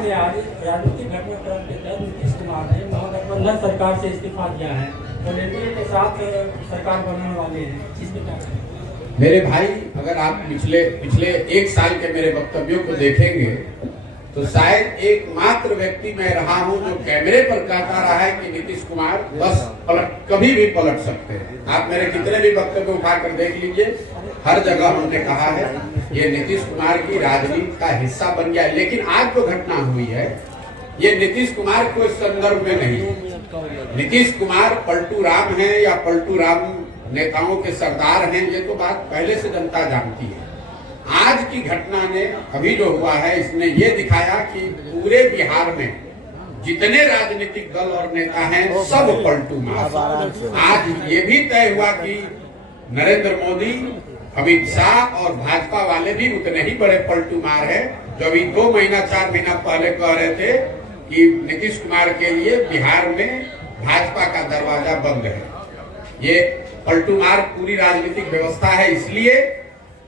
में आज राजनीतिक घटनाक्रम के तहत नीतीश कुमार ने महागठबंधन सरकार से इस्तीफा दिया है और एनडीए के साथ सरकार बनाने वाले हैं, इसमें क्या कहें? मेरे भाई, अगर आप पिछले एक साल के मेरे वक्तव्यों को देखेंगे तो शायद एकमात्र व्यक्ति मैं रहा हूं जो कैमरे पर कहता रहा है कि नीतीश कुमार बस कभी भी पलट सकते हैं। आप मेरे कितने भी वक्तव्य उठाकर देख लीजिए, हर जगह हमने कहा है ये नीतीश कुमार की राजनीति का हिस्सा बन गया है। लेकिन आज जो घटना हुई है ये नीतीश कुमार को इस संदर्भ में नहीं। नीतीश कुमार पलटू राम है या पलटू राम नेताओं के सरदार हैं, ये तो बात पहले से जनता जानती है। आज की घटना ने अभी जो हुआ है इसने ये दिखाया कि पूरे बिहार में जितने राजनीतिक दल और नेता हैं सब पलटू मार। आज ये भी तय हुआ कि नरेंद्र मोदी, अमित शाह और भाजपा वाले भी उतने ही बड़े पलटू मार है जो अभी 2 महीना 4 महीना पहले कह रहे थे कि नीतीश कुमार के लिए बिहार में भाजपा का दरवाजा बंद है। ये पलटू मार पूरी राजनीतिक व्यवस्था है, इसलिए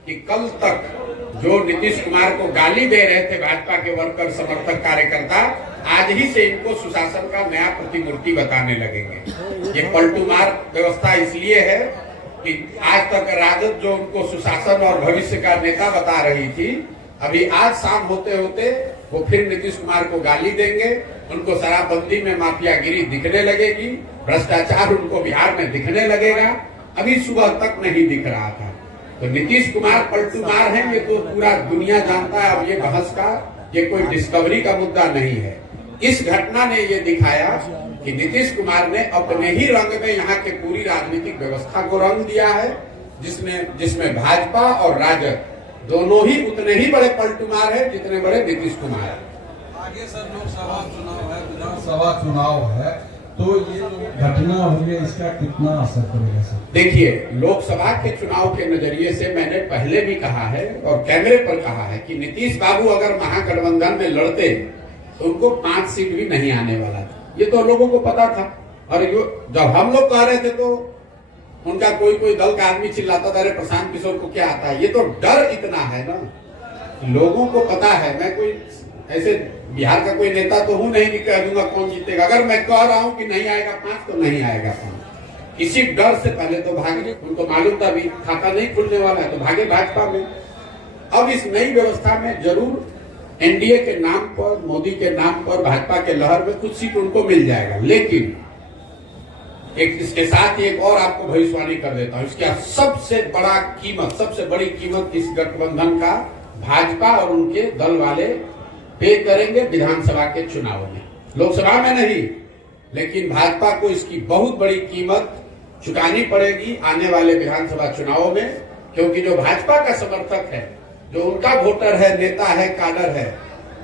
कि कल तक जो नीतीश कुमार को गाली दे रहे थे भाजपा के वर्कर, समर्थक, कार्यकर्ता, आज ही से इनको सुशासन का नया प्रतिमूर्ति बताने लगेंगे। ये पलटू मार व्यवस्था इसलिए है कि आज तक राजद जो उनको सुशासन और भविष्य का नेता बता रही थी, अभी आज शाम होते होते वो फिर नीतीश कुमार को गाली देंगे, उनको शराबबंदी में माफियागिरी दिखने लगेगी, भ्रष्टाचार उनको बिहार में दिखने लगेगा। अभी सुबह तक नहीं दिख रहा था। तो नीतीश कुमार पलटू मार है, ये तो पूरा दुनिया जानता है। अब ये बहस का, ये कोई डिस्कवरी का मुद्दा नहीं है। इस घटना ने ये दिखाया कि नीतीश कुमार ने अपने ही रंग में यहाँ के पूरी राजनीतिक व्यवस्था को रंग दिया है, जिसमें भाजपा और राजद दोनों ही उतने ही बड़े पलटूमार है जितने बड़े नीतीश कुमार है। आगे सर लोकसभा चुनाव है, विधानसभा चुनाव है, तो ये जो घटना हुई है इसका कितना असर पड़ेगा सर? देखिए, लोकसभा के चुनाव के नजरिए से मैंने पहले भी कहा है और कैमरे पर कहा है कि नीतीश बाबू अगर महागठबंधन में लड़ते तो उनको 5 सीट भी नहीं आने वाला था। ये तो लोगों को पता था। और जब हम लोग कह रहे थे तो उनका कोई दल का आदमी चिल्लाता था, अरे प्रशांत किशोर को क्या आता है। ये तो डर इतना है ना, लोगों को पता है। मैं कोई ऐसे बिहार का कोई नेता तो हूं नहीं कि कह दूंगा कौन जीतेगा। अगर मैं कह रहा हूं कि नहीं आएगा 5 तो नहीं आएगा 5। इसी डर से पहले तो भागे, उनको मालूम था भी खाता नहीं खुलने वाला है, तो भागे भाजपा में। अब इस नई व्यवस्था में जरूर एनडीए के नाम पर, मोदी के नाम पर, भाजपा के लहर में कुछ सीट उनको मिल जाएगा। लेकिन इसके साथ एक और आपको भविष्यवाणी कर देता हूं, इसका सबसे बड़ी कीमत इस गठबंधन का भाजपा और उनके दल वाले पे करेंगे विधानसभा के चुनाव में। लोकसभा में नहीं, लेकिन भाजपा को इसकी बहुत बड़ी कीमत चुकानी पड़ेगी आने वाले विधानसभा चुनावों में, क्योंकि जो भाजपा का समर्थक है, जो उनका वोटर है, नेता है, काडर है,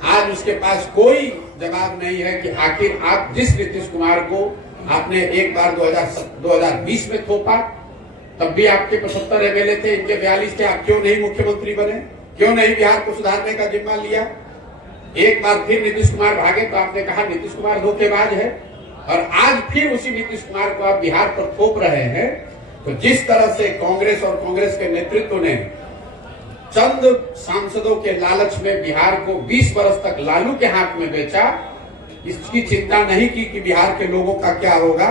आज उसके पास कोई जवाब नहीं है कि आखिर आप जिस नीतीश कुमार को आपने एक बार 2020 में थोपा, तब भी आपके 75 एमएलए थे, इनके 42 थे, आप क्यों नहीं मुख्यमंत्री बने? क्यों नहीं बिहार को सुधारने का जिम्मा लिया? एक बार फिर नीतीश कुमार भागे तो आपने कहा नीतीश कुमार धोखेबाज है, और आज फिर उसी नीतीश कुमार को आप बिहार पर थोप रहे हैं। तो जिस तरह से कांग्रेस और कांग्रेस के नेतृत्व ने चंद सांसदों के लालच में बिहार को 20 वर्ष तक लालू के हाथ में बेचा, इसकी चिंता नहीं की कि बिहार के लोगों का क्या होगा।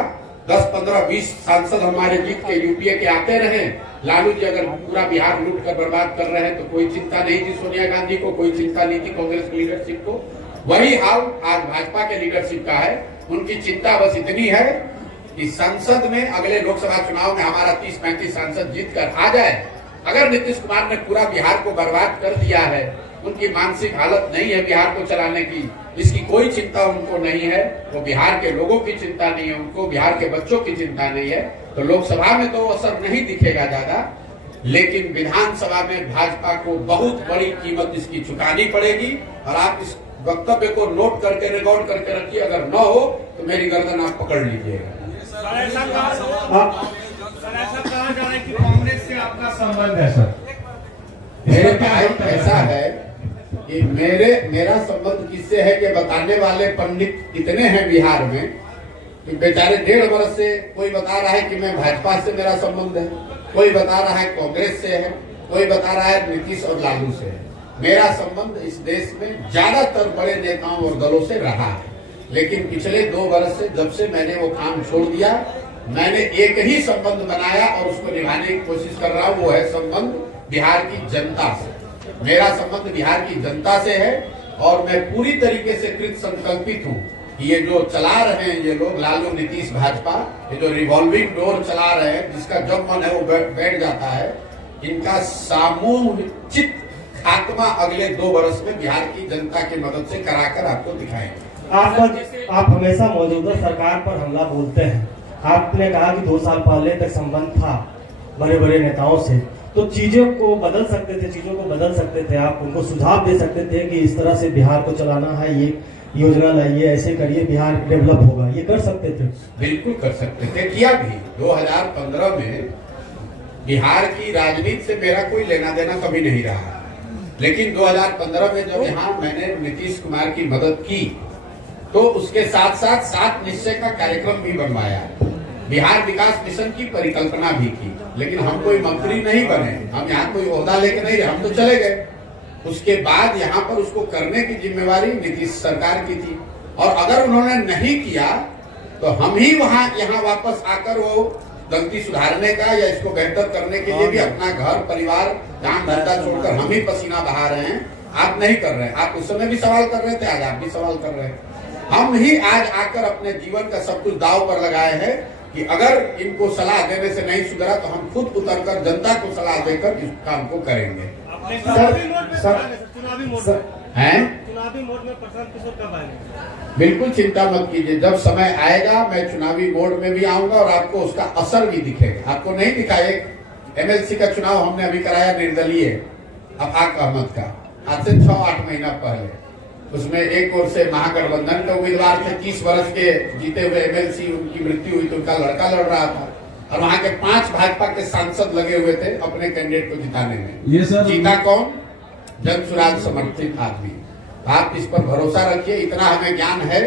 10, 15, 20 सांसद हमारे जीत के यूपीए के आते रहे। लालू जी अगर पूरा बिहार लूट कर बर्बाद कर रहे हैं तो कोई चिंता नहीं थी सोनिया गांधी को, कोई चिंता नहीं थी कांग्रेस की लीडरशिप को। वही हाल आज भाजपा के लीडरशिप का है। उनकी चिंता बस इतनी है कि संसद में अगले लोकसभा चुनाव में हमारा 30-35 सांसद जीत कर आ जाए। अगर नीतीश कुमार ने पूरा बिहार को बर्बाद कर दिया है, उनकी मानसिक हालत नहीं है बिहार को चलाने की, इसकी कोई चिंता उनको नहीं है, वो बिहार के लोगों की चिंता नहीं है, उनको बिहार के बच्चों की चिंता नहीं है, तो लोकसभा में तो असर नहीं दिखेगा ज्यादा, लेकिन विधानसभा में भाजपा को बहुत बड़ी कीमत इसकी चुकानी पड़ेगी। और आप इस वक्तव्य को नोट करके, रिकॉर्ड करके रखिए, अगर न हो तो मेरी गर्दन आप पकड़ लीजिएगा। कांग्रेस से आपका संबंध है सर? मेरे भाई ऐसा है कि मेरा संबंध किससे है कि बताने वाले पंडित इतने हैं बिहार में कि बेचारे 1.5 वर्ष से कोई बता रहा है कि मैं भाजपा से मेरा संबंध है, कोई बता रहा है कांग्रेस से है, कोई बता रहा है नीतीश और लालू से है। मेरा संबंध इस देश में ज्यादातर बड़े नेताओं और दलों से रहा है, लेकिन पिछले 2 वर्ष से जब से मैंने वो काम छोड़ दिया, मैंने एक ही संबंध बनाया और उसको निभाने की कोशिश कर रहा हूँ। वो है संबंध बिहार की जनता से। मेरा संबंध बिहार की जनता से है और मैं पूरी तरीके से कृत संकल्पित हूँ कि ये जो चला रहे हैं ये लोग, लालू नीतीश भाजपा, ये जो रिवॉल्विंग डोर चला रहे हैं, जिसका जब मन है वो बैठ जाता है, इनका सामूहिक खात्मा अगले 2 वर्ष में बिहार की जनता की मदद से कराकर आपको दिखाएंगे। आप हमेशा मौजूदा सरकार पर हमला बोलते हैं। आपने कहा कि 2 साल पहले तक संबंध था बड़े बड़े नेताओं से, तो चीजों को बदल सकते थे, आप उनको सुझाव दे सकते थे कि इस तरह से बिहार को चलाना है, ये योजना लाइए, ऐसे करिए, बिहार डेवलप होगा, ये कर सकते थे। बिल्कुल कर सकते थे, किया भी। 2015 में बिहार की राजनीति से मेरा कोई लेना देना कभी नहीं रहा, लेकिन 2015 में जब यहाँ मैंने नीतीश कुमार की मदद की तो उसके साथ साथ 7 निश्चय का कार्यक्रम भी बनवाया, बिहार विकास मिशन की परिकल्पना भी की, लेकिन हम कोई मंत्री नहीं बने, हम यहाँ कोई ओहदा लेके नहीं रहे, हम तो चले गए। उसके बाद यहाँ पर उसको करने की जिम्मेवारी नीतीश सरकार की थी, और अगर उन्होंने नहीं किया तो हम ही यहाँ वापस आकर वो गलती सुधारने का या इसको बेहतर करने के लिए भी अपना घर परिवार काम धंधा छोड़कर हम ही पसीना बहा रहे हैं। आप नहीं कर रहे हैं, आप उस समय भी सवाल कर रहे थे, आज आप भी सवाल कर रहे हैं। हम ही आज आकर अपने जीवन का सब कुछ दांव पर लगाए हैं कि अगर इनको सलाह देने से नहीं सुधरा तो हम खुद उतरकर जनता को सलाह देकर इस काम को करेंगे। चुनावी मोड में प्रशांत किशोर कब आएंगे? बिल्कुल चिंता मत कीजिए, जब समय आएगा मैं चुनावी मोड में भी आऊंगा और आपको उसका असर भी दिखेगा। आपको नहीं दिखा, एक MLC का चुनाव हमने अभी कराया निर्दलीय अफाक अहमद का, आज से 6-8 महीना पहले। उसमें एक ओर से महागठबंधन के उम्मीदवार थे, 30 वर्ष के जीते हुए MLC, उनकी मृत्यु हुई तो उनका लड़का लड़ रहा था, और वहाँ के 5 भाजपा के सांसद लगे हुए थे अपने कैंडिडेट को जिताने में। ये सर जीता कौन? जनसुराज समर्थित आदमी। आप इस पर भरोसा रखिए, इतना हमें ज्ञान है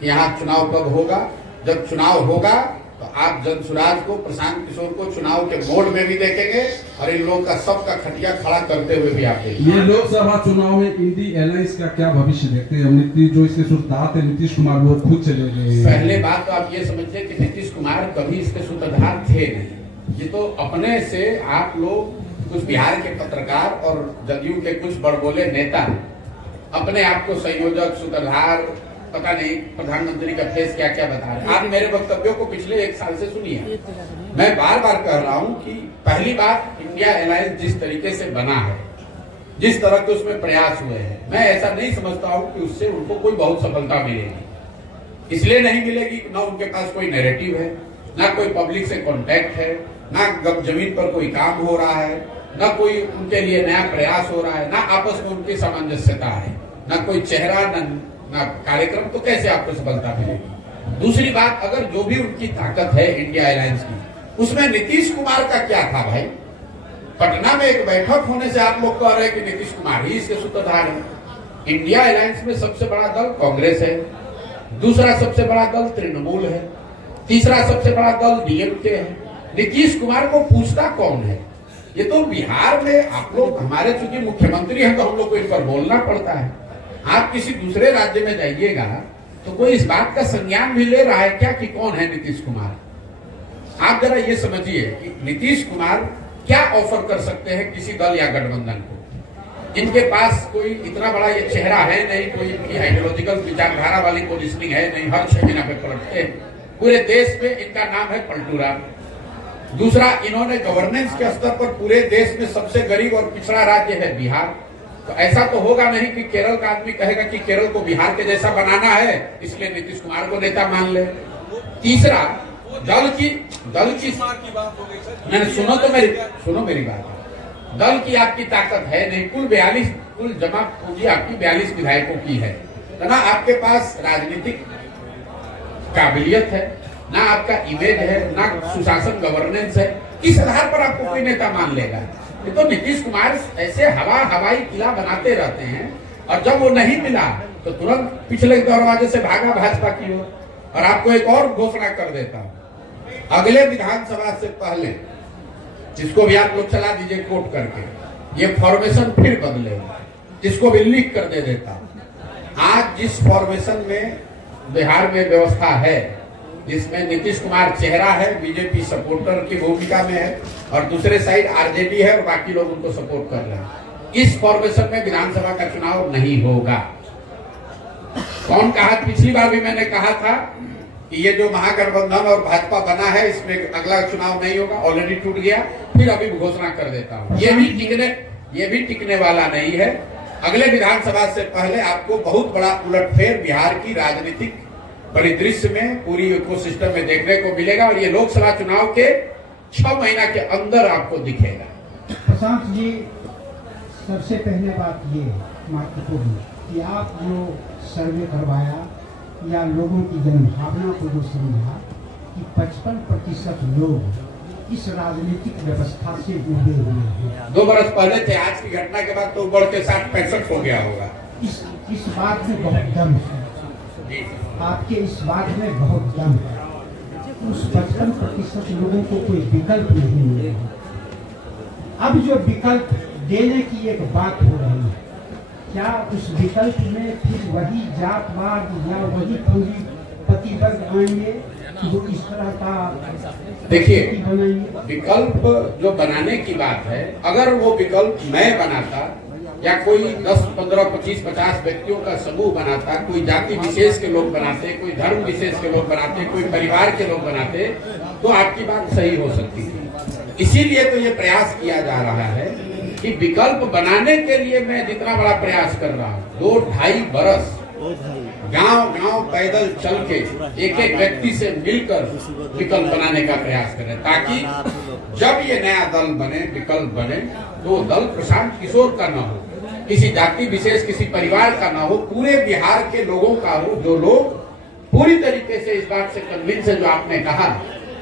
कि यहाँ चुनाव कब होगा। जब चुनाव होगा तो आप जनसुराज को, प्रशांत किशोर को चुनाव के मोड में भी देखेंगे और इन लोगों का सबका खटिया खड़ा करते हुए भी आप देखेंगे। ये लोकसभा चुनाव में इंडी अलायंस का क्या भविष्य देखते हैं? नीतीश जो इसके सूत्रधार थे, नीतीश कुमार, वो खुद चले गए। पहले बात तो आप ये समझिए कि नीतीश कुमार कभी इसके सूत्रधार थे नहीं। ये तो अपने से आप लोग, कुछ बिहार के पत्रकार और जदयू के कुछ बड़बोले नेता अपने आप को संयोजक, सूत्रधार, पता नहीं प्रधानमंत्री का फेस क्या क्या बता रहे हैं। आप मेरे वक्तव्यों को पिछले 1 साल से सुनिए। मैं बार बार कह रहा हूं कि पहली बात, इंडिया अलायंस जिस तरीके से बना है, जिस तरह के उसमें प्रयास हुए हैं, मैं ऐसा नहीं समझता हूं कि उससे उनको कोई बहुत सफलता मिलेगी। इसलिए नहीं मिलेगी न उनके पास कोई नैरेटिव है, न कोई पब्लिक से कॉन्टैक्ट है, न जमीन पर कोई काम हो रहा है, न कोई उनके लिए नया प्रयास हो रहा है, न आपस में उनकी सामंजस्यता है, न कोई चेहरा, न कार्यक्रम। तो कैसे आपको सफलता मिलेगी? दूसरी बात, अगर जो भी उनकी ताकत है इंडिया अलायंस की, उसमें नीतीश कुमार का क्या था भाई? पटना में एक बैठक होने से आप लोग कह रहे हैं कि नीतीश कुमार ही इसके सूत्रधार है। इंडिया अलायंस में सबसे बड़ा दल कांग्रेस है, दूसरा सबसे बड़ा दल तृणमूल है, तीसरा सबसे बड़ा दल DMK है। नीतीश कुमार को पूछता कौन है? ये तो बिहार में आप लोग, हमारे चूंकि मुख्यमंत्री हैं तो हम लोग को इन पर बोलना पड़ता है। आप किसी दूसरे राज्य में जाइएगा तो कोई इस बात का संज्ञान भी ले रहा है क्या कि कौन है नीतीश कुमार? आप जरा ये समझिए कि नीतीश कुमार क्या ऑफर कर सकते हैं किसी दल या गठबंधन को। इनके पास कोई इतना बड़ा ये चेहरा है नहीं, कोई इनकी आइडियोलॉजिकल विचारधारा वाली पोजिशनिंग है नहीं, हर 6 महीना पे पलटते हैं। पूरे देश में इनका नाम है पलटूरा। दूसरा, इन्होंने गवर्नेंस के स्तर पर पूरे देश में सबसे गरीब और पिछड़ा राज्य है बिहार। तो ऐसा तो होगा नहीं कि केरल का आदमी कहेगा कि केरल को बिहार के जैसा बनाना है इसलिए नीतीश कुमार को नेता मान ले। तीसरा, दल की सुनो मेरी बात। दल की आपकी ताकत है नहीं, कुल जमा पूंजी आपकी 42 विधायकों की है, ना आपके पास राजनीतिक काबिलियत है, ना आपका इमेज है, ना सुशासन गवर्नेंस है। किस आधार पर आपको कोई नेता मान लेगा? ये तो नीतीश कुमार ऐसे हवाई किला बनाते रहते हैं, और जब वो नहीं मिला तो तुरंत पिछले दरवाजे से भागा भाजपा की ओर। और आपको एक और घोषणा कर देता हूं, अगले विधानसभा से पहले, जिसको भी आप लोग चला दीजिए कोट करके, ये फॉर्मेशन फिर बदलेगा। इसको भी लिख कर दे देता हूं। आज जिस फॉर्मेशन में बिहार में व्यवस्था है, जिसमें नीतीश कुमार चेहरा है, बीजेपी सपोर्टर की भूमिका में है और दूसरे साइड आरजेडी है और बाकी लोग उनको सपोर्ट कर रहे हैं, इस फॉर्मेशन में विधानसभा का चुनाव नहीं होगा। कौन कहा? पिछली बार भी मैंने कहा था कि ये जो महागठबंधन और भाजपा बना है इसमें अगला चुनाव नहीं होगा, ऑलरेडी टूट गया। फिर अभी घोषणा कर देता हूं, ये भी टिकने वाला नहीं है। अगले विधानसभा से पहले आपको बहुत बड़ा उलटफेर बिहार की राजनीतिक परिदृश्य में, पूरी इकोसिस्टम में देखने को मिलेगा और ये लोकसभा चुनाव के 6 महीना के अंदर आपको दिखेगा। प्रशांत जी, सबसे पहले बात ये महत्वपूर्ण कि आप जो सर्वे करवाया या लोगों की जनभावना को जो समझा कि 55% लोग इस राजनीतिक व्यवस्था से जुड़े हुए हैं। 2 बरस पहले थे, आज की घटना के बाद तो बढ़ के 60-65 हो गया होगा। इस बात में बहुत दम है, आपके इस बात में बहुत दम है। उस 55% लोगों को कोई विकल्प नहीं मिलेगा। अब जो विकल्प देने की एक बात हो रही है, क्या उस विकल्प में फिर वही जातवाद या वही पूंजीपति वर्ग आएंगे जो इस तरह का? देखिए, विकल्प जो बनाने की बात है, अगर वो विकल्प मैं बनाता या कोई 10, 15, 25, 50 व्यक्तियों का समूह बनाता, कोई जाति विशेष के लोग बनाते, कोई धर्म विशेष के लोग बनाते, कोई परिवार के लोग बनाते, तो आपकी बात सही हो सकती थी। इसीलिए तो ये प्रयास किया जा रहा है कि विकल्प बनाने के लिए मैं जितना बड़ा प्रयास कर रहा हूँ, 2-2.5 बरस गांव पैदल चल के एक एक व्यक्ति से मिलकर विकल्प बनाने का प्रयास करें, ताकि जब ये नया दल बने, विकल्प बने, तो दल प्रशांत किशोर का न हो, किसी जाति विशेष, किसी परिवार का ना हो, पूरे बिहार के लोगों का हो, जो लोग पूरी तरीके से इस बात से कन्विंस है, जो आपने कहा,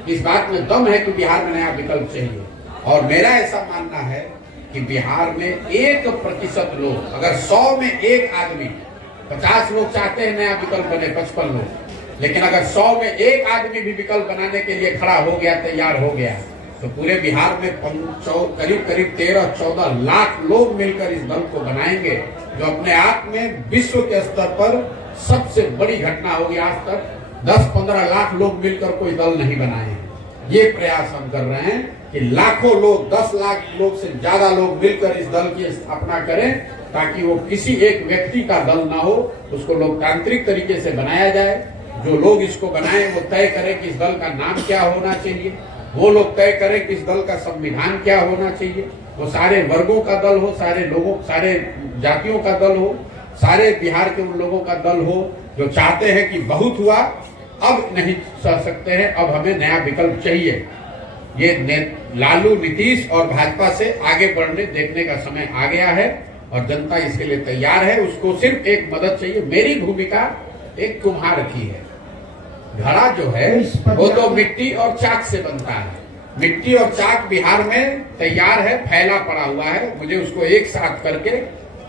इस बात में दम है कि बिहार में नया विकल्प चाहिए। और मेरा ऐसा मानना है कि बिहार में 1% लोग, अगर 100 में 1 आदमी, 50 लोग चाहते हैं नया विकल्प बने, 55 लोग, लेकिन अगर 100 में 1 आदमी भी विकल्प बनाने के लिए खड़ा हो गया, तैयार हो गया, तो पूरे बिहार में करीब 13-14 लाख लोग मिलकर इस दल को बनाएंगे, जो अपने आप में विश्व के स्तर पर सबसे बड़ी घटना होगी। आज तक 10-15 लाख लोग मिलकर कोई दल नहीं बनाए हैं। ये प्रयास हम कर रहे हैं कि लाखों लोग, 10 लाख लोग से ज्यादा लोग मिलकर इस दल की स्थापना करें, ताकि वो किसी एक व्यक्ति का दल ना हो, उसको लोकतांत्रिक तरीके से बनाया जाए। जो लोग इसको बनाए वो तय करें कि इस दल का नाम क्या होना चाहिए, वो लोग तय करें कि इस दल का संविधान क्या होना चाहिए, वो सारे वर्गों का दल हो, सारे लोगों, सारे जातियों का दल हो, सारे बिहार के उन लोगों का दल हो जो चाहते हैं कि बहुत हुआ, अब नहीं सह सकते हैं, अब हमें नया विकल्प चाहिए। ये लालू, नीतीश और भाजपा से आगे बढ़ने देखने का समय आ गया है और जनता इसके लिए तैयार है। उसको सिर्फ एक मदद चाहिए। मेरी भूमिका एक कुम्हार की है। घड़ा जो है वो तो मिट्टी और चाक से बनता है। मिट्टी और चाक बिहार में तैयार है, फैला पड़ा हुआ है। मुझे उसको एक साथ करके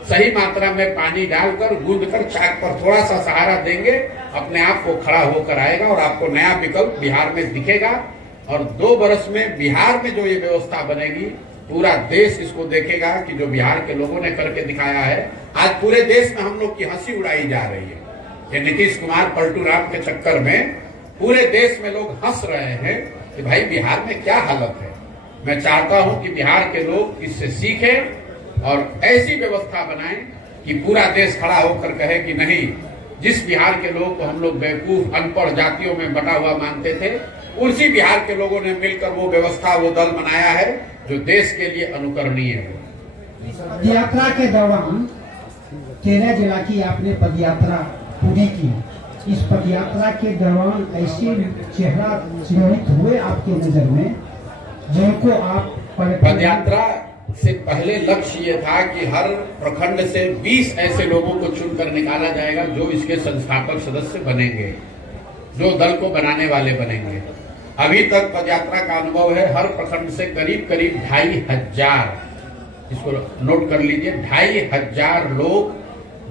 सही मात्रा में पानी डालकर गूंदकर चाक पर थोड़ा सा सहारा देंगे, अपने आप को खड़ा होकर आएगा और आपको नया विकल्प बिहार में दिखेगा। और 2 बरस में बिहार में जो ये व्यवस्था बनेगी, पूरा देश इसको देखेगा कि जो बिहार के लोगों ने करके दिखाया है। आज पूरे देश में हम लोग की हंसी उड़ाई जा रही है। ये नीतीश कुमार पलटू राम के चक्कर में पूरे देश में लोग हंस रहे हैं कि भाई बिहार में क्या हालत है। मैं चाहता हूं कि बिहार के लोग इससे सीखें और ऐसी व्यवस्था बनाएं कि पूरा देश खड़ा होकर कहे कि नहीं, जिस बिहार के लोग को हम लोग बेवकूफ, अनपढ़ जातियों में बटा हुआ मानते थे, उसी बिहार के लोगों ने मिलकर वो व्यवस्था, वो दल बनाया है जो देश के लिए अनुकरणीय है। पदयात्रा के दौरान 13 जिला की आपने पदयात्रा पूरी की। इस पदयात्रा के दौरान ऐसे चेहरा चिन्हित हुए आपके नजर में जिनको आप पदयात्रा से पहले लक्ष्य ये था कि हर प्रखंड से 20 ऐसे लोगों को चुनकर निकाला जाएगा जो इसके संस्थापक सदस्य बनेंगे, जो दल को बनाने वाले बनेंगे। अभी तक पदयात्रा का अनुभव है, हर प्रखंड से करीब 2500, इसको नोट कर लीजिए, 2500 लोग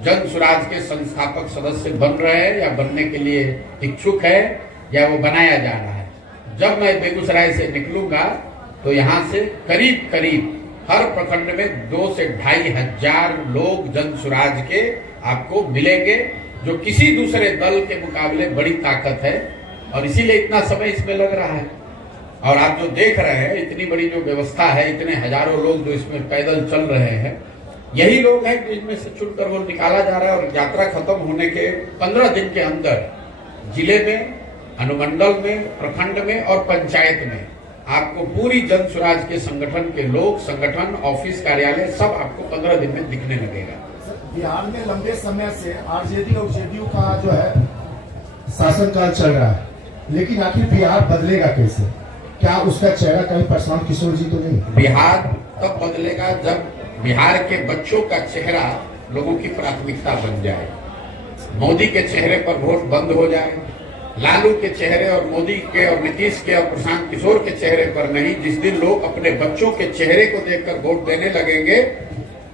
जन स्वराज के संस्थापक सदस्य बन रहे हैं या बनने के लिए इच्छुक है या वो बनाया जा रहा है। जब मैं बेगूसराय से निकलूंगा तो यहाँ से करीब हर प्रखंड में 2 से 2,500 लोग जन सुराज के आपको मिलेंगे, जो किसी दूसरे दल के मुकाबले बड़ी ताकत है और इसीलिए इतना समय इसमें लग रहा है। और आप जो देख रहे हैं, इतनी बड़ी जो व्यवस्था है, इतने हजारों लोग जो इसमें पैदल चल रहे हैं, यही लोग हैं जिनमें से चुनकर वो निकाला जा रहा है। और यात्रा खत्म होने के 15 दिन के अंदर जिले में, अनुमंडल में, प्रखंड में और पंचायत में आपको पूरी जन स्वराज के संगठन के लोग, संगठन, ऑफिस, कार्यालय सब आपको 15 दिन में दिखने लगेगा। बिहार में लंबे समय से आरजेडी और जेडीयू का जो है शासनकाल चल रहा है, लेकिन आखिर बिहार बदलेगा कैसे? क्या उसका चेहरा कहीं प्रशांत किशोर जी तो नहीं? बिहार तब बदलेगा जब बिहार के बच्चों का चेहरा लोगों की प्राथमिकता बन जाए। मोदी के चेहरे पर वोट बंद हो जाए, लालू के चेहरे और मोदी के और नीतीश के और प्रशांत किशोर के चेहरे पर नहीं। जिस दिन लोग अपने बच्चों के चेहरे को देखकर वोट देने लगेंगे,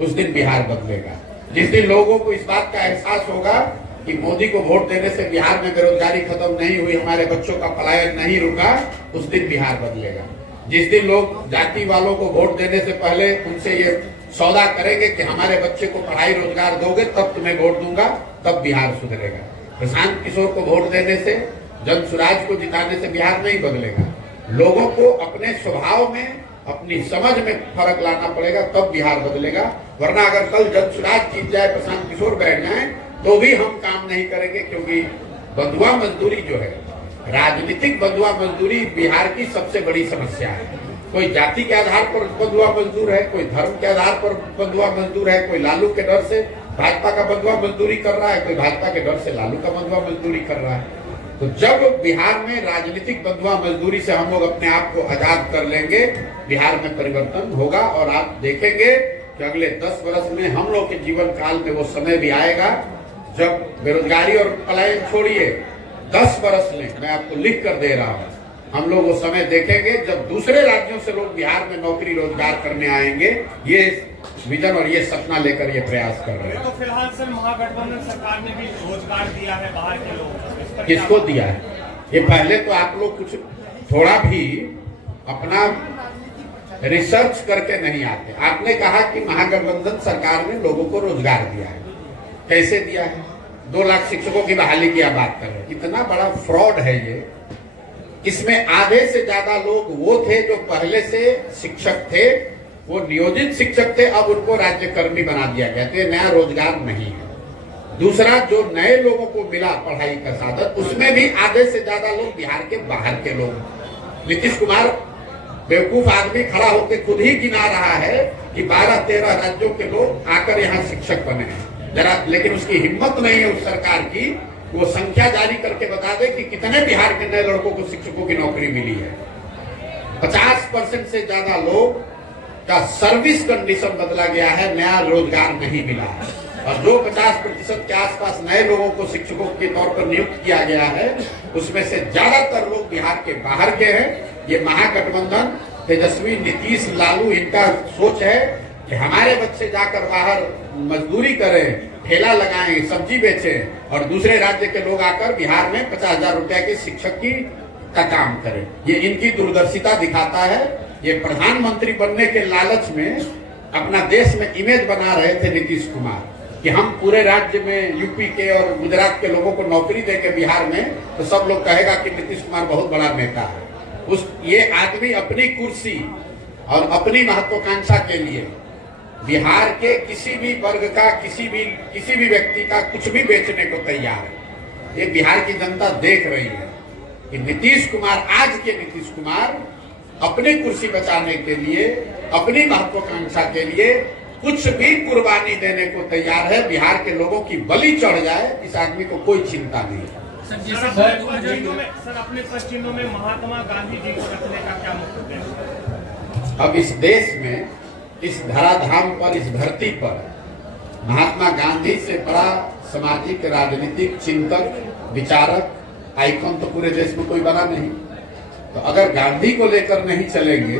उस दिन बिहार बदलेगा। जिस दिन लोगों को इस बात का एहसास होगा कि मोदी को वोट देने से बिहार में बेरोजगारी खत्म नहीं हुई, हमारे बच्चों का पलायन नहीं रुका, उस दिन बिहार बदलेगा। जिस दिन लोग जाति वालों को वोट देने से पहले उनसे ये सौदा करेंगे कि हमारे बच्चे को पढ़ाई रोजगार दोगे तब तुम्हें वोट दूंगा, तब बिहार सुधरेगा। प्रशांत किशोर को वोट देने से, जन सुराज को जिताने से बिहार नहीं बदलेगा। लोगों को अपने स्वभाव में, अपनी समझ में फर्क लाना पड़ेगा, तब बिहार बदलेगा। वरना अगर कल जन सुराज जीत जाए, प्रशांत किशोर बैठ जाए, तो भी हम काम नहीं करेंगे। क्योंकि बंधुआ मजदूरी जो है, राजनीतिक बंधुआ मजदूरी बिहार की सबसे बड़ी समस्या है। कोई जाति के आधार पर बंधुआ मजदूर है, कोई धर्म के आधार पर बंधुआ मजदूर है, कोई लालू के डर से भाजपा का बंधुआ मजदूरी कर रहा है, कोई भाजपा के डर से लालू का बंधुआ मजदूरी कर रहा है। तो जब बिहार में राजनीतिक बंधुआ मजदूरी से हम लोग अपने आप को आजाद कर लेंगे, बिहार में परिवर्तन होगा। और आप देखेंगे कि अगले 10 वर्ष में हम लोग के जीवन काल में वो समय भी आएगा जब बेरोजगारी और पलायन छोड़िए, 10 वर्ष में मैं आपको लिख कर दे रहा हूँ, हम लोग वो समय देखेंगे जब दूसरे राज्यों से लोग बिहार में नौकरी रोजगार करने आएंगे। ये विजन और ये सपना लेकर ये प्रयास कर रहे हैं। तो फिलहाल सर महागठबंधन सरकार ने भी रोजगार दिया है बाहर के लोगों को, किसको दिया है? ये पहले तो आप लोग कुछ थोड़ा भी अपना रिसर्च करके नहीं आते। आपने कहा कि महागठबंधन सरकार ने लोगों को रोजगार दिया है। कैसे दिया है? 2 लाख शिक्षकों की बहाली की आप बात कर रहे हैं। इतना बड़ा फ्रॉड है ये। इसमें आधे से ज्यादा लोग वो थे जो पहले से शिक्षक थे, वो नियोजित शिक्षक थे, अब उनको राज्यकर्मी बना दिया गया। तो ये नया रोजगार नहीं है। दूसरा, जो नए लोगों को मिला पढ़ाई का साधन, उसमें भी आधे से ज्यादा लोग बिहार के बाहर के लोग। नीतीश कुमार बेवकूफ आदमी खड़ा होकर खुद ही गिना रहा है कि 12-13 राज्यों के लोग आकर यहाँ शिक्षक बने हैं जरा, लेकिन उसकी हिम्मत नहीं है उस सरकार की वो संख्या जारी करके बता दे कि कितने बिहार के नए लड़कों को शिक्षकों की नौकरी मिली है। 50% से ज्यादा लोग का सर्विस कंडीशन बदला गया है, नया रोजगार नहीं मिला है। और जो 50% के आसपास नए लोगों को शिक्षकों के तौर पर नियुक्त किया गया है, उसमें से ज्यादातर लोग बिहार के बाहर के हैं। ये महागठबंधन, तेजस्वी, नीतीश, लालू, इनका सोच है कि हमारे बच्चे जाकर बाहर मजदूरी करें, ठेला लगाएं, सब्जी बेचें और दूसरे राज्य के लोग आकर बिहार में 50,000 रुपया के शिक्षक का काम करें। ये इनकी दूरदर्शिता दिखाता है। ये प्रधानमंत्री बनने के लालच में अपना देश में इमेज बना रहे थे नीतीश कुमार कि हम पूरे राज्य में यूपी के और गुजरात के लोगों को नौकरी देके बिहार में, तो सब लोग कहेगा कि नीतीश कुमार बहुत बड़ा नेता है। ये आदमी अपनी कुर्सी और अपनी महत्वाकांक्षा के लिए बिहार के किसी भी वर्ग का, किसी भी व्यक्ति का कुछ भी बेचने को तैयार है। ये बिहार की जनता देख रही है कि नीतीश कुमार, आज के नीतीश कुमार अपनी कुर्सी बचाने के लिए, अपनी महत्वाकांक्षा के लिए कुछ भी कुर्बानी देने को तैयार है। बिहार के लोगों की बलि चढ़ जाए, इस आदमी को कोई चिंता नहीं है। सर, अपने पश्चिमों में महात्मा गांधी जी को रखने का क्या मतलब है? अब इस देश में, इस धराधाम पर, इस धरती पर महात्मा गांधी से बड़ा सामाजिक, राजनीतिक चिंतक, विचारक, आइकॉन तो पूरे देश में कोई बना नहीं। तो अगर गांधी को लेकर नहीं चलेंगे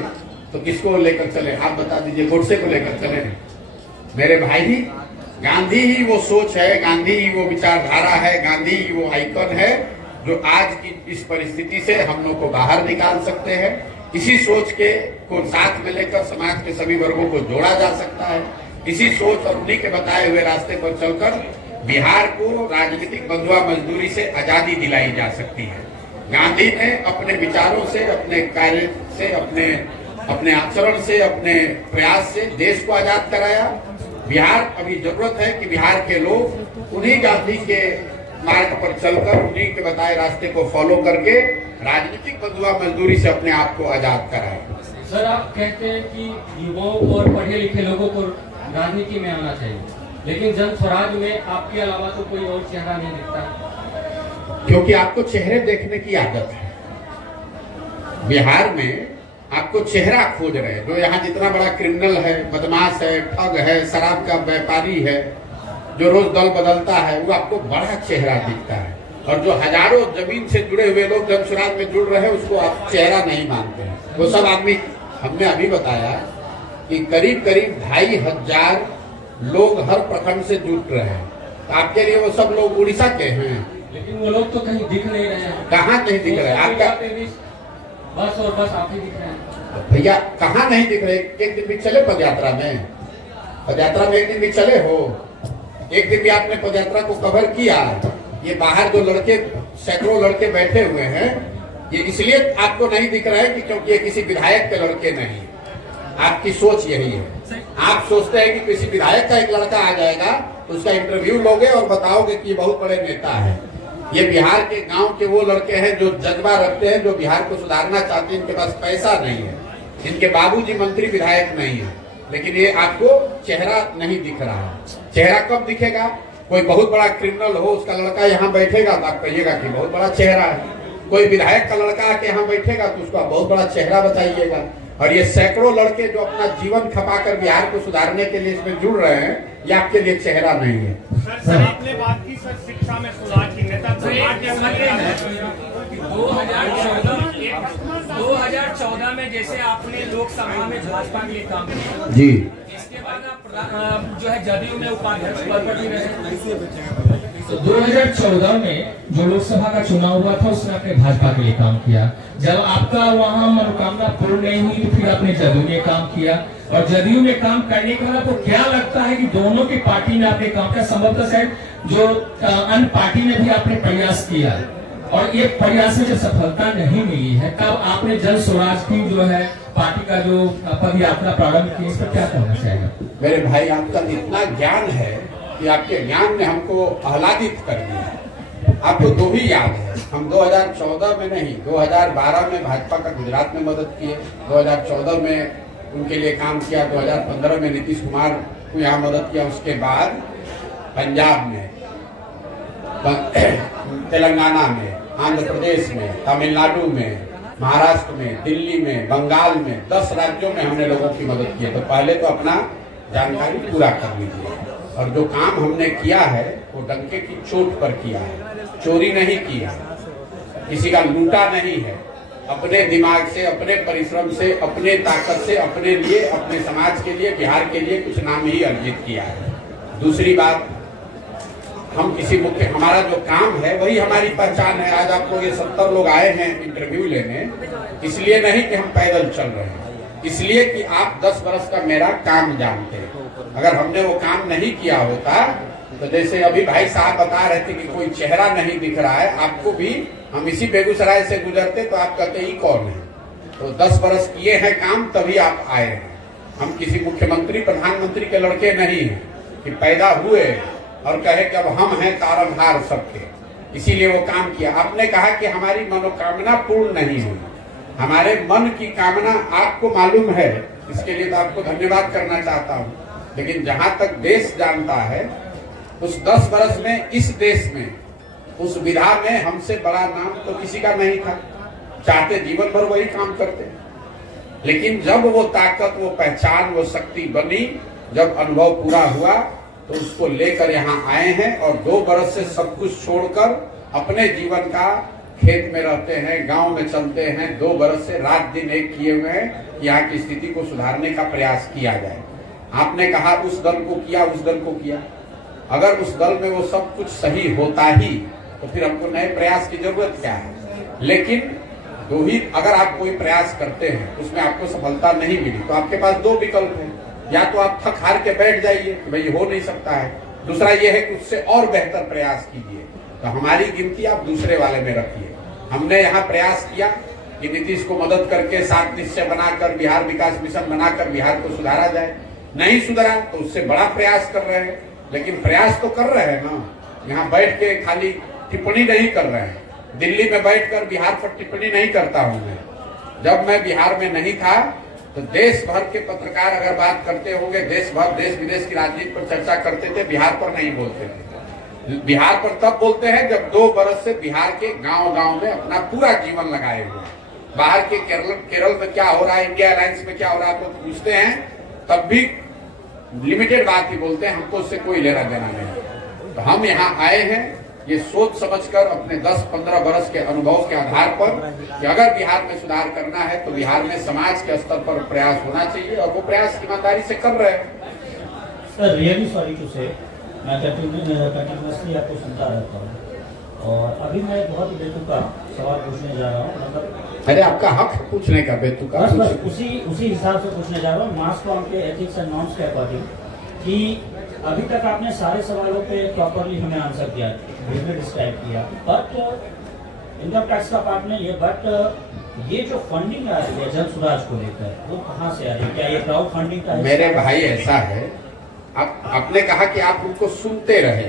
तो किसको लेकर चले? आप बता दीजिए। गोडसे को लेकर चले? मेरे भाई, गांधी ही वो सोच है, गांधी ही वो विचारधारा है, गांधी ही वो आइकन है जो आज की इस परिस्थिति से हम लोग को बाहर निकाल सकते हैं। इसी सोच को साथ में लेकर समाज के सभी वर्गों को जोड़ा जा सकता है। इसी सोच और उन्हीं के बताए हुए रास्ते पर चलकर बिहार को राजनीतिक बंधुआ मजदूरी से आजादी दिलाई जा सकती है। गांधी ने अपने विचारों से, अपने कार्य से, अपने आचरण से, अपने प्रयास से देश को आजाद कराया। बिहार अभी जरूरत है कि बिहार के लोग उन्हीं गांधी के मार्ग पर चलकर, उन्हीं के बताए रास्ते को फॉलो करके राजनीतिक बंधुआ मजदूरी से अपने आप को आजाद कराए। सर, आप कहते हैं कि युवाओं और पढ़े लिखे लोगों को राजनीति में आना चाहिए, लेकिन जन स्वराज में आपके अलावा तो कोई और चेहरा नहीं दिखता। क्योंकि आपको चेहरे देखने की आदत है। बिहार में आपको चेहरा खोज रहे हैं। जो यहाँ जितना बड़ा क्रिमिनल है, बदमाश है, ठग है, शराब का व्यापारी है, जो रोज दल बदलता है, वो आपको बड़ा चेहरा दिखता है। और जो हजारों जमीन से जुड़े हुए लोग जन स्वराज में जुड़ रहे हैं, उसको आप चेहरा नहीं मानते हैं। वो सब आदमी, हमने अभी बताया कि करीब 2500 लोग हर प्रखंड से जुड़ रहे हैं। तो आपके लिए वो सब लोग उड़ीसा के हैं, लेकिन वो लोग तो कहीं दिख नहीं रहे हैं। कहाँ नहीं दिख रहे हैं? आपका बस और बस आप ही दिख रहे हैं। भैया कहाँ नहीं दिख रहे? एक दिन भी चले पदयात्रा में? पदयात्रा में एक दिन भी चले हो? एक दिन भी आपने पदयात्रा को कवर किया? ये बाहर जो लड़के, सैकड़ों लड़के बैठे हुए हैं, ये इसलिए आपको नहीं दिख रहा है कि क्योंकि ये किसी विधायक के लड़के नहीं। आपकी सोच यही है। आप सोचते हैं कि किसी विधायक का एक लड़का आ जाएगा, उसका इंटरव्यू लोगे और बताओगे कि ये बहुत बड़े नेता है। ये बिहार के गांव के वो लड़के हैं जो जज्बा रखते हैं, जो बिहार को सुधारना चाहते हैं। इनके पास पैसा नहीं है, इनके बाबूजी मंत्री विधायक नहीं है, लेकिन ये आपको चेहरा नहीं दिख रहा है। चेहरा कब दिखेगा? कोई बहुत बड़ा क्रिमिनल हो, उसका लड़का यहाँ बैठेगा तो आप कहिएगा कि बहुत बड़ा चेहरा है। कोई विधायक का लड़का आके यहाँ बैठेगा तो उसका बहुत बड़ा चेहरा बताइएगा। और ये सैकड़ों लड़के जो अपना जीवन खपाकर बिहार को सुधारने के लिए इसमें जुड़ रहे हैं, ये आपके लिए चेहरा नहीं है। सर आपने बात की सर शिक्षा में सुधार की, नेता 2014 में जैसे आपने लोकसभा में भाजपा के लिए काम किया जी, इसके बाद आप जो है जदयू में उपाध्यक्ष पद पर भी रहे। तो 2014 में जो लोकसभा का चुनाव हुआ था उसमें आपने भाजपा के लिए काम किया। जब आपका वहां मनोकामना पूर्ण नहीं हुई तो फिर आपने जदयू में काम किया। और जदयू में काम करने के बाद आपको क्या लगता है कि दोनों की पार्टी में आपने काम किया? संभवतः शायद जो अन्य पार्टी में भी आपने प्रयास किया और ये प्रयास में जब सफलता नहीं मिली है, तब आपने जन स्वराज की जो है पार्टी का जो पद यात्रा प्रारंभ की, इस पर क्या कहना चाहिए? मेरे भाई, आपका इतना ज्ञान है कि आपके ज्ञान ने हमको आह्लादित कर दिया। आपको दो ही याद है, हम 2014 में नहीं, 2012 में भाजपा का गुजरात में मदद किए, 2014 में उनके लिए काम किया, 2015 में नीतीश कुमार को यहाँ मदद किया। उसके बाद पंजाब में, तेलंगाना में, आंध्र प्रदेश में, तमिलनाडु में, महाराष्ट्र में, दिल्ली में, बंगाल में, 10 राज्यों में हमने लोगों की मदद की है। तो पहले तो अपना जानकारी पूरा कर लीजिए। और जो काम हमने किया है वो डंके की चोट पर किया है, चोरी नहीं किया, किसी का लूटा नहीं है। अपने दिमाग से, अपने परिश्रम से, अपने ताकत से, अपने लिए, अपने समाज के लिए, बिहार के लिए कुछ नाम ही अर्जित किया है। दूसरी बात, हम किसी मुख्य, हमारा जो काम है वही हमारी पहचान है। आज आप लोग ये 70 लोग आए हैं इंटरव्यू लेने, इसलिए नहीं कि हम पैदल चल रहे हैं, इसलिए कि आप 10 वर्ष का मेरा काम जानते हैं। अगर हमने वो काम नहीं किया होता तो जैसे अभी भाई साहब बता रहे थे कि कोई चेहरा नहीं दिख रहा है, आपको भी हम इसी बेगूसराय से गुजरते तो आप कहते ही कौन है। तो 10 वर्ष किए हैं काम, तभी आप आए हैं। हम किसी मुख्यमंत्री प्रधानमंत्री के लड़के नहीं हैं कि पैदा हुए और कहे कि अब हम हैं तारनहार सबके, इसीलिए वो काम किया। आपने कहा कि हमारी मनोकामना पूर्ण नहीं हुई, हमारे मन की कामना आपको मालूम है, इसके लिए तो आपको धन्यवाद करना चाहता हूँ। लेकिन जहां तक देश जानता है, उस 10 वर्ष में इस देश में, उस विधा में हमसे बड़ा नाम तो किसी का नहीं था। चाहते जीवन भर वही काम करते, लेकिन जब वो ताकत, वो पहचान, वो शक्ति बनी, जब अनुभव पूरा हुआ तो उसको लेकर यहाँ आए हैं। और 2 वर्ष से सब कुछ छोड़कर अपने जीवन का खेत में रहते हैं, गांव में चलते हैं। 2 वर्ष से रात दिन एक किए हुए हैं, यहाँ की स्थिति को सुधारने का प्रयास किया जाए। आपने कहा उस दल को किया, उस दल को किया। अगर उस दल में वो सब कुछ सही होता ही तो फिर हमको नए प्रयास की जरूरत क्या है। लेकिन तो ही अगर आप कोई प्रयास करते हैं उसमें आपको सफलता नहीं मिली तो आपके पास दो विकल्प हैं, या तो आप थक हार के बैठ जाइए कि भाई हो नहीं सकता है, दूसरा ये है कि उससे और बेहतर प्रयास कीजिए। तो हमारी गिनती आप दूसरे वाले में रखिए। हमने यहाँ प्रयास किया कि नीतीश को मदद करके 7 निश्चय बनाकर बिहार विकास मिशन बनाकर बिहार को सुधारा जाए। नहीं सुधरा तो उससे बड़ा प्रयास कर रहे हैं, लेकिन प्रयास तो कर रहे हैं ना, यहाँ बैठ के खाली टिप्पणी नहीं कर रहे हैं। दिल्ली में बैठकर बिहार पर टिप्पणी नहीं करता हूं मैं। जब मैं बिहार में नहीं था तो देश भर के पत्रकार अगर बात करते होंगे, देश विदेश की राजनीति पर चर्चा करते थे, बिहार पर नहीं बोलते थे। बिहार पर तब बोलते हैं जब 2 बरस से बिहार के गांव-गांव में अपना पूरा जीवन लगाए हुए। बाहर के केरल में क्या हो रहा है, इंडिया अलायंस में क्या हो रहा है तो पूछते हैं, तब भी लिमिटेड बात ही बोलते हैं, हमको उससे कोई लेना देना नहीं। तो हम यहाँ आए हैं ये सोच समझकर अपने 10-15 बरस के अनुभव के आधार पर कि अगर बिहार में सुधार करना है तो बिहार में समाज के स्तर पर प्रयास होना चाहिए, और वो प्रयास ईमानदारी से कर रहे हैं। सर रियली सॉरी टू से, मैं कंटिन्यूसली आपको सुनता रहता हूँ और अभी मैं बहुत ही बेतुका सवाल पूछने जा रहा हूँ। मतलब अरे आपका हक है पूछने का, बेतुका बस उसी हिसाब से पूछने जा रहा हूँ, मास कॉम के एथिक्स एंड नॉर्म्स के अकॉर्डिंग, कि अभी तक आपने सारे सवालों पे प्रॉपरली हमें आंसर दिया, डिस्क्राइब किया, बट इनकम टैक्स का पार्ट नहीं है, बट ये जो फंडिंग आ रही है जन सुराज को लेकर वो कहाँ से आ रही है? क्या ये क्राउड फंडिंग का? मेरे भाई ऐसा है, आपने कहा कि आप उनको सुनते रहे,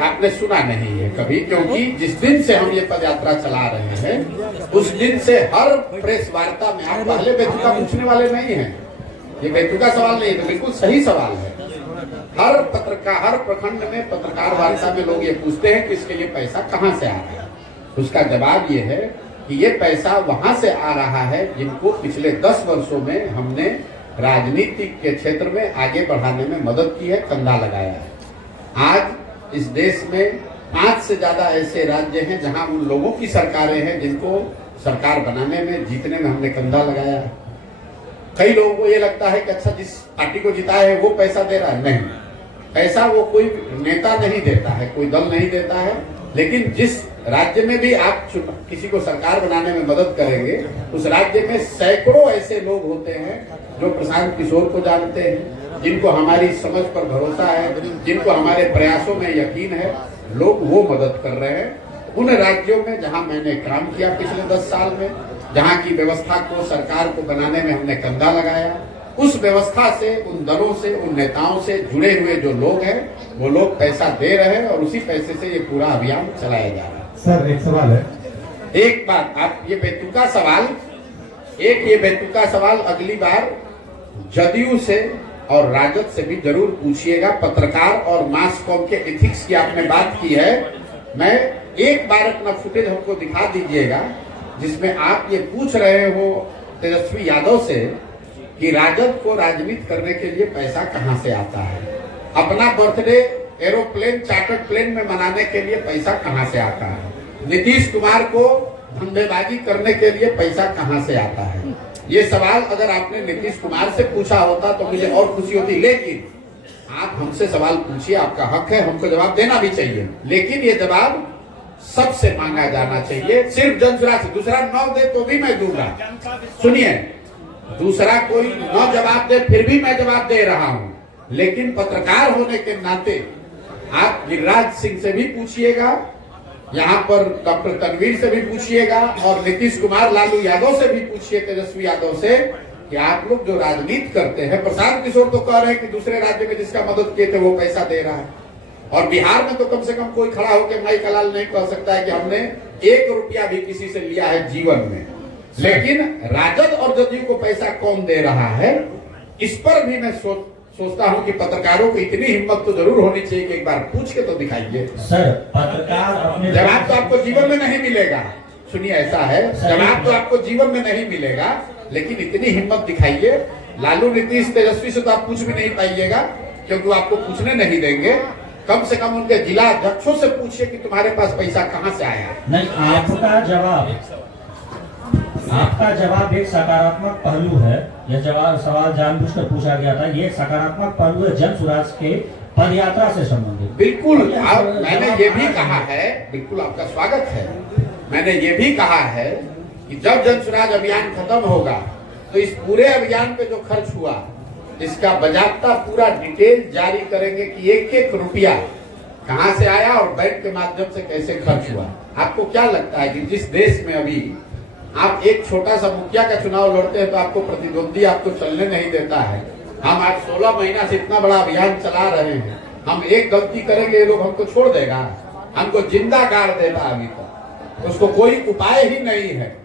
आपने सुना नहीं है कभी, क्योंकि जिस दिन से हम ये पद यात्रा चला रहे हैं उस दिन से हर प्रेस वार्ता में आप पहले बेतुका पूछने वाले नहीं हैं। ये बेतुका सवाल नहीं है, तो बिल्कुल सही सवाल है। हर प्रखंड में पत्रकार वार्ता में लोग ये पूछते हैं कि इसके लिए पैसा कहाँ से आ रहा है। उसका जवाब ये है कि ये पैसा वहां से आ रहा है जिनको पिछले 10 वर्षों में हमने राजनीति के क्षेत्र में आगे बढ़ाने में मदद की है, कंधा लगाया है। आज इस देश में 5 से ज्यादा ऐसे राज्य हैं जहां उन लोगों की सरकारें हैं जिनको सरकार बनाने में, जीतने में हमने कंधा लगाया है। कई लोगों को ये लगता है कि अच्छा जिस पार्टी को जिताया है वो पैसा दे रहा है, नहीं, पैसा वो कोई नेता नहीं देता है, कोई दल नहीं देता है। लेकिन जिस राज्य में भी आप किसी को सरकार बनाने में मदद करेंगे उस राज्य में सैकड़ों ऐसे लोग होते हैं जो प्रशांत किशोर को जानते हैं, जिनको हमारी समझ पर भरोसा है, जिनको हमारे प्रयासों में यकीन है, लोग वो मदद कर रहे हैं। उन राज्यों में जहां मैंने काम किया पिछले 10 साल में, जहां की व्यवस्था को, सरकार को बनाने में हमने कंधा लगाया, उस व्यवस्था से, उन दलों से, उन नेताओं से जुड़े हुए जो लोग हैं वो लोग पैसा दे रहे हैं और उसी पैसे से ये पूरा अभियान चलाया जा रहा है। सर एक सवाल है, एक बात आप ये बेतुका सवाल अगली बार जदयू से और राजद से भी जरूर पूछिएगा। पत्रकार और मास कॉम के एथिक्स की आपने बात की है, मैं एक बार अपना फुटेज हमको दिखा दीजिएगा जिसमें आप ये पूछ रहे हो तेजस्वी यादव से कि राजद को राजनीति करने के लिए पैसा कहां से आता है, अपना बर्थडे एरोप्लेन, चार्टर्ड प्लेन में मनाने के लिए पैसा कहां से आता है, नीतीश कुमार को धंधेबाजी करने के लिए पैसा कहां से आता है। ये सवाल अगर आपने नीतीश कुमार से पूछा होता तो मुझे और खुशी होती, लेकिन आप हमसे सवाल पूछिए, आपका हक है, हमको जवाब देना भी चाहिए, लेकिन ये जवाब सबसे मांगा जाना चाहिए, सिर्फ जनसुराज से। दूसरा न दे तो भी मैं दूंगा, सुनिए, दूसरा कोई न जवाब दे फिर भी मैं जवाब दे रहा हूं, लेकिन पत्रकार होने के नाते आप गिरिराज सिंह से भी पूछिएगा, यहाँ पर डॉक्टर तनवीर से भी पूछिएगा और नीतीश कुमार, लालू यादव से भी पूछिए, तेजस्वी यादव से, कि आप लोग जो राजनीति करते हैं, प्रशांत किशोर तो कह रहे हैं कि दूसरे राज्य में जिसका मदद किए थे वो पैसा दे रहा है, और बिहार में तो कम से कम कोई खड़ा होकर भाई कलाल नहीं कह सकता है कि हमने 1 रुपया भी किसी से लिया है जीवन में। लेकिन राजद और जदयू को पैसा कौन दे रहा है, इस पर भी मैं सोचता हूं कि पत्रकारों को इतनी हिम्मत तो जरूर होनी चाहिए कि एक बार पूछ के तो दिखाइए। सर पत्रकार अपने जवाब तो आपको जीवन में नहीं मिलेगा, सुनिए ऐसा है, जवाब तो आपको जीवन में नहीं मिलेगा, लेकिन इतनी हिम्मत दिखाइए। लालू, नीतीश, तेजस्वी से तो आप पूछ भी नहीं पाइएगा क्योंकि वो आपको पूछने नहीं देंगे। कम से कम उनके जिला अध्यक्षों से पूछिए कि तुम्हारे पास पैसा कहां से आया। नहीं, आपका जवाब एक सकारात्मक पहलू है। यह सवाल जानबूझकर पूछा गया था, ये सकारात्मक पहलू है जन सुराज के पदयात्रा से संबंधित। बिल्कुल, मैंने ये भी कहा है, बिल्कुल आपका स्वागत है, मैंने ये भी कहा है कि जब जन स्वराज अभियान खत्म होगा तो इस पूरे अभियान पे जो खर्च हुआ इसका बाजाबता पूरा डिटेल जारी करेंगे कि एक एक रुपया कहां से आया और बैंक के माध्यम से कैसे खर्च हुआ। आपको क्या लगता है कि जिस देश में अभी आप एक छोटा सा मुखिया का चुनाव लड़ते हैं तो आपको प्रतिद्वंदी आपको चलने नहीं देता है। हम आज 16 महीना से इतना बड़ा अभियान चला रहे हैं, हम एक गलती करेंगे ये लोग हमको छोड़ देगा, हमको जिंदा गाड़ देगा। अभी तक उसको कोई उपाय ही नहीं है,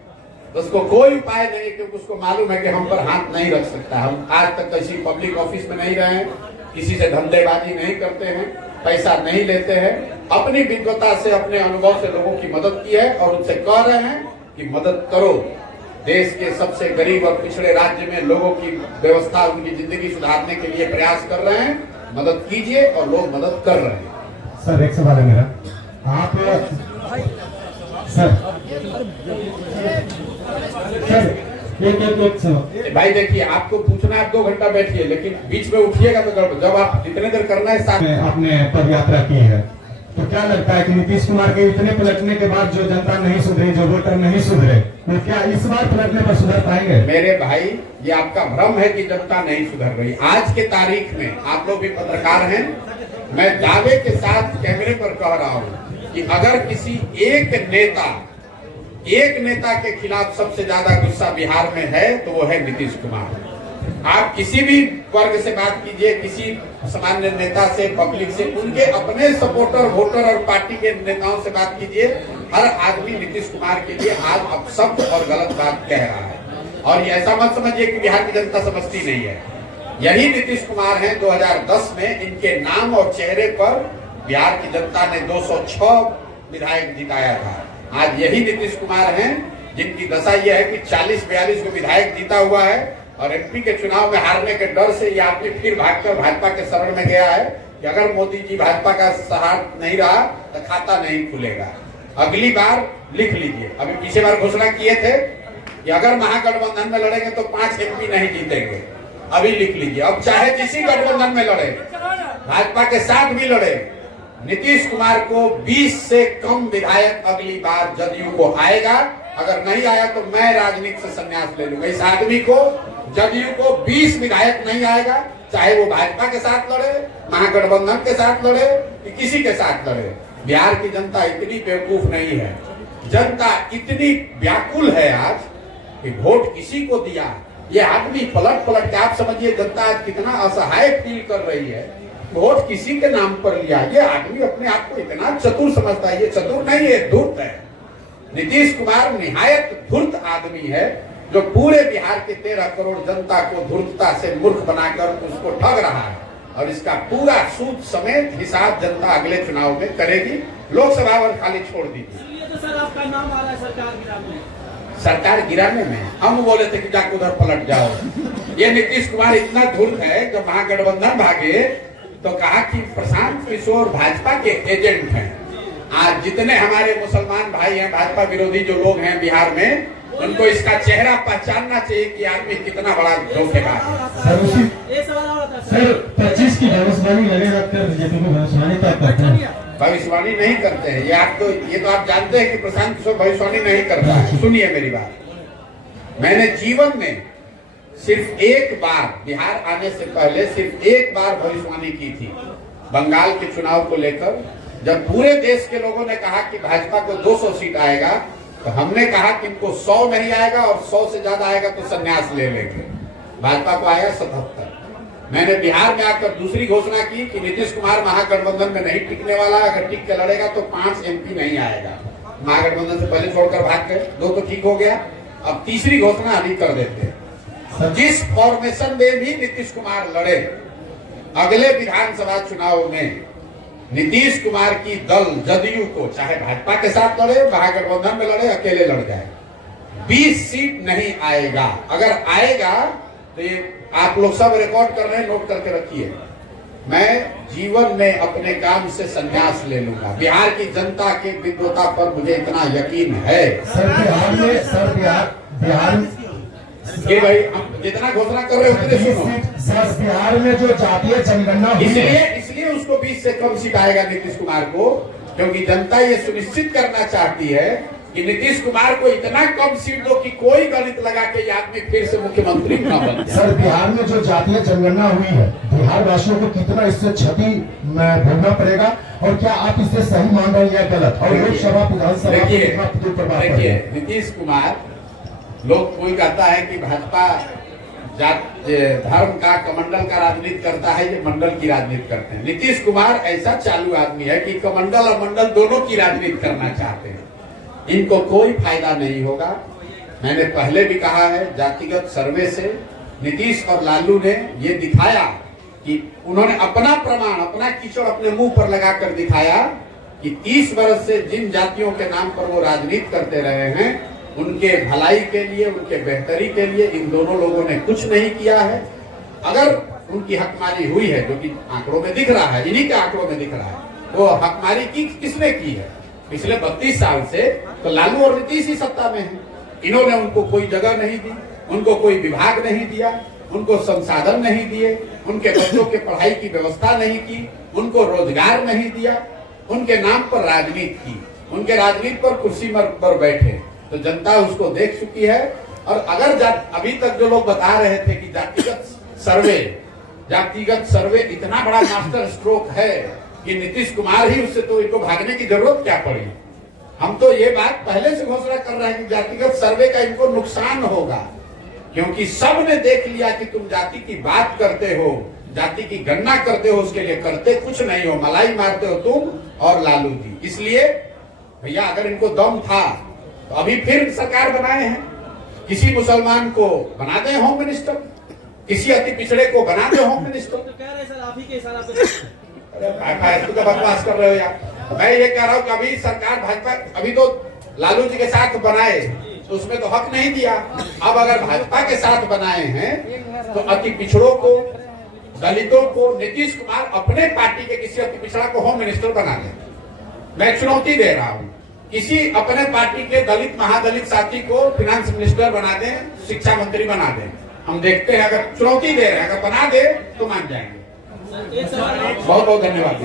उसको कोई उपाय नहीं, क्योंकि उसको मालूम है कि हम पर हाथ नहीं रख सकता। हम आज तक किसी पब्लिक ऑफिस में नहीं रहे हैं, किसी से धंधेबाजी नहीं करते हैं, पैसा नहीं लेते हैं, अपनी विद्वता से अपने अनुभव से लोगों की मदद की है और उनसे कह रहे हैं कि मदद करो। देश के सबसे गरीब और पिछड़े राज्य में लोगों की व्यवस्था, उनकी जिंदगी सुधारने के लिए प्रयास कर रहे हैं, मदद कीजिए और लोग मदद कर रहे हैं। सर एक सवाल है मेरा, आप सर भाई देखिए, आपको पूछना है आप 2 घंटा बैठिए, लेकिन बीच में उठिएगा तो गड़बड़। जब आप जितने देर करना है साथ आपने पद यात्रा की है तो क्या लगता है कि नीतीश कुमार के इतने पलटने के बाद जो जनता नहीं सुधरी, जो वोटर नहीं सुधरे, वो क्या इस बार पलटने पर सुधर पाएंगे? मेरे भाई, ये आपका भ्रम है कि जनता नहीं सुधर रही। आज के तारीख में आप लोग भी पत्रकार हैं, मैं दावे के साथ कैमरे पर कह रहा हूँ कि अगर किसी एक नेता के खिलाफ सबसे ज्यादा गुस्सा बिहार में है तो वो है नीतीश कुमार। आप किसी भी वर्ग से बात कीजिए, किसी सामान्य नेता से, पब्लिक से, उनके अपने सपोर्टर, वोटर और पार्टी के नेताओं से बात कीजिए, हर आदमी नीतीश कुमार के लिए आज अपशब्द और गलत बात कह रहा है। और ये ऐसा मत समझिए कि बिहार की जनता समझती नहीं है। यही नीतीश कुमार हैं 2010 में, इनके नाम और चेहरे पर बिहार की जनता ने 206 विधायक जिताया था। आज यही नीतीश कुमार हैं जिनकी दशा यह है कि 40-42 को विधायक जीता हुआ है और एमपी के चुनाव में हारने के डर से ये आदमी फिर भागकर भाजपा के शरण में गया है कि अगर मोदी जी भाजपा का साथ नहीं रहा तो खाता नहीं खुलेगा। अगली बार लिख लीजिए, अभी पिछले बार घोषणा किए थे कि अगर महागठबंधन में लड़ेंगे तो 5 एमपी नहीं जीतेंगे। अभी लिख लीजिए, अब चाहे किसी गठबंधन में लड़े, भाजपा के साथ भी लड़े, नीतीश कुमार को 20 से कम विधायक अगली बार जदयू को आएगा। अगर नहीं आया तो मैं राजनीति से संन्यास ले लूंगा। इस आदमी को, जदयू को 20 विधायक नहीं आएगा, चाहे वो भाजपा के साथ लड़े, महागठबंधन के साथ लड़े, किसी के साथ लड़े। बिहार की जनता इतनी बेवकूफ नहीं है, जनता इतनी व्याकुल है आज कि वोट किसी को दिया। ये आदमी पलट के, आप समझिए जनता आज कितना असहाय फील कर रही है, वोट किसी के नाम पर लिया। ये आदमी अपने आप को इतना चतुर समझता है, ये चतुर नहीं है, धूर्त है। नीतीश कुमार निहायत धूर्त आदमी है जो पूरे बिहार के 13 करोड़ जनता को धूर्तता से मूर्ख बनाकर उसको ठग रहा है और इसका पूरा सूद समेत हिसाब जनता अगले चुनाव में करेगी। लोकसभा और खाली छोड़ दीजिए। तो सर आपका नाम आ रहा है सरकार गिराने में। हम बोले थे कि जाकर उधर पलट जाओ। ये नीतीश कुमार इतना धूर्त है, जब महागठबंधन भागे तो कहा कि प्रशांत किशोर भाजपा के एजेंट हैं। आज जितने हमारे मुसलमान भाई हैं, भाजपा विरोधी जो लोग हैं बिहार में, उनको इसका चेहरा पहचानना चाहिए कि आदमी कितना बड़ा धोखेबाज है। सर 25 की भविष्यवाणी लगे रखकर बीजेपी को भविष्यवाणी तक करते हैं। भविष्यवाणी नहीं करते हैं, ये तो आप जानते हैं कि प्रशांत किशोर भविष्यवाणी नहीं करता है। सुनिए मेरी बात, मैंने जीवन में सिर्फ एक बार, बिहार आने से पहले सिर्फ एक बार भविष्यवाणी की थी, बंगाल के चुनाव को लेकर। जब पूरे देश के लोगों ने कहा कि भाजपा को 200 सीट आएगा तो हमने कहा कि इनको 100 नहीं आएगा और 100 से ज्यादा आएगा तो संन्यास ले लेंगे। भाजपा को आया 77। मैंने बिहार में आकर दूसरी घोषणा की कि नीतीश कुमार महागठबंधन में नहीं टिकने वाला, अगर टिक के लड़ेगा तो 5 एमपी नहीं आएगा। महागठबंधन से पहले छोड़कर भाग गए, 2 तो ठीक हो गया, अब तीसरी घोषणा अभी कर देते हैं। जिस फॉर्मेशन में भी नीतीश कुमार लड़े, अगले विधानसभा चुनाव में नीतीश कुमार की दल जदयू को, चाहे भाजपा के साथ लड़े, महागठबंधन में लड़े, अकेले लड़ जाए, 20 सीट नहीं आएगा। अगर आएगा तो ये आप लोग सब रिकॉर्ड कर रहे हैं, नोट करके रखिए। मैं जीवन में अपने काम से संन्यास ले लूंगा। बिहार की जनता के विद्वता पर मुझे इतना यकीन है। बिहार कि भाई हम जितना घोषणा कर रहे हैं उतने सुनो। बिहार में जो जातीय जनगणना इसलिए उसको 20 से कम सीट आएगा नीतीश कुमार को, क्योंकि जनता ये सुनिश्चित करना चाहती है कि नीतीश कुमार को इतना कम सीट दो कि कोई गणित लगा के ये आदमी फिर से मुख्यमंत्री न बन जाए। सर, बिहार में जो जातीय जनगणना हुई है, बिहार वासियों को कितना इससे क्षति भोगना पड़ेगा, और क्या आप इसे सही मान रहे हैं या गलत? और लोकसभा विधानसभा देखिए, नीतीश कुमार, लोग कोई कहता है कि भाजपा धर्म का कमंडल का राजनीति करता है, ये मंडल की राजनीति करते हैं। नीतीश कुमार ऐसा चालू आदमी है कि कमंडल और मंडल दोनों की राजनीति करना चाहते हैं। इनको कोई फायदा नहीं होगा। मैंने पहले भी कहा है, जातिगत सर्वे से नीतीश और लालू ने ये दिखाया कि उन्होंने अपना प्रमाण, अपना कीचड़ अपने मुंह पर लगाकर दिखाया कि 30 वर्ष से जिन जातियों के नाम पर वो राजनीति करते रहे हैं, उनके भलाई के लिए, उनके बेहतरी के लिए इन दोनों लोगों ने कुछ नहीं किया है। अगर उनकी हकमारी हुई है, जो कि आंकड़ों में दिख रहा है, इन्हीं के आंकड़ों में दिख रहा है, तो हकमारी किसने की है? पिछले 32 साल से तो लालू और नीतीश ही सत्ता में है। इन्होंने उनको कोई जगह नहीं दी, उनको कोई विभाग नहीं दिया, उनको संसाधन नहीं दिए, उनके बच्चों के पढ़ाई की व्यवस्था नहीं की, उनको रोजगार नहीं दिया, उनके नाम पर राजनीति की, उनके राजनीति पर कुर्सी पर बैठे। तो जनता उसको देख चुकी है। और अगर अभी तक जो लोग बता रहे थे कि जातिगत सर्वे इतना बड़ा मास्टर स्ट्रोक है कि नीतीश कुमार ही उससे, तो इनको भागने की जरूरत क्या पड़ी? हम तो ये बात पहले से घोषणा कर रहे हैं कि जातिगत सर्वे का इनको नुकसान होगा, क्योंकि सब ने देख लिया कि तुम जाति की बात करते हो, जाति की गणना करते हो, उसके लिए करते कुछ नहीं हो, मलाई मारते हो तुम और लालू जी। इसलिए भैया, अगर इनको दम था तो अभी फिर सरकार बनाए हैं। किसी मुसलमान को बना दे होम मिनिस्टर, किसी अति पिछड़े को बना दे होम मिनिस्टर। तो कह रहे सर, आप ही के इशारा पे तू तो बकवास कर रहे हो यार। मैं ये कह रहा हूँ कि अभी सरकार भाजपा, अभी तो लालू जी के साथ बनाए तो उसमें तो हक नहीं दिया। अब अगर भाजपा के साथ बनाए हैं तो अति पिछड़ों को, दलितों को नीतीश कुमार अपने पार्टी के किसी अति पिछड़ा को होम मिनिस्टर बना दे। मैं चुनौती दे रहा हूँ, किसी अपने पार्टी के दलित महादलित साथी को फाइनेंस मिनिस्टर बना दें, शिक्षा मंत्री बना दें। हम देखते हैं, अगर चुनौती दे रहे हैं, अगर बना दे तो मान जाएंगे। बहुत बहुत धन्यवाद।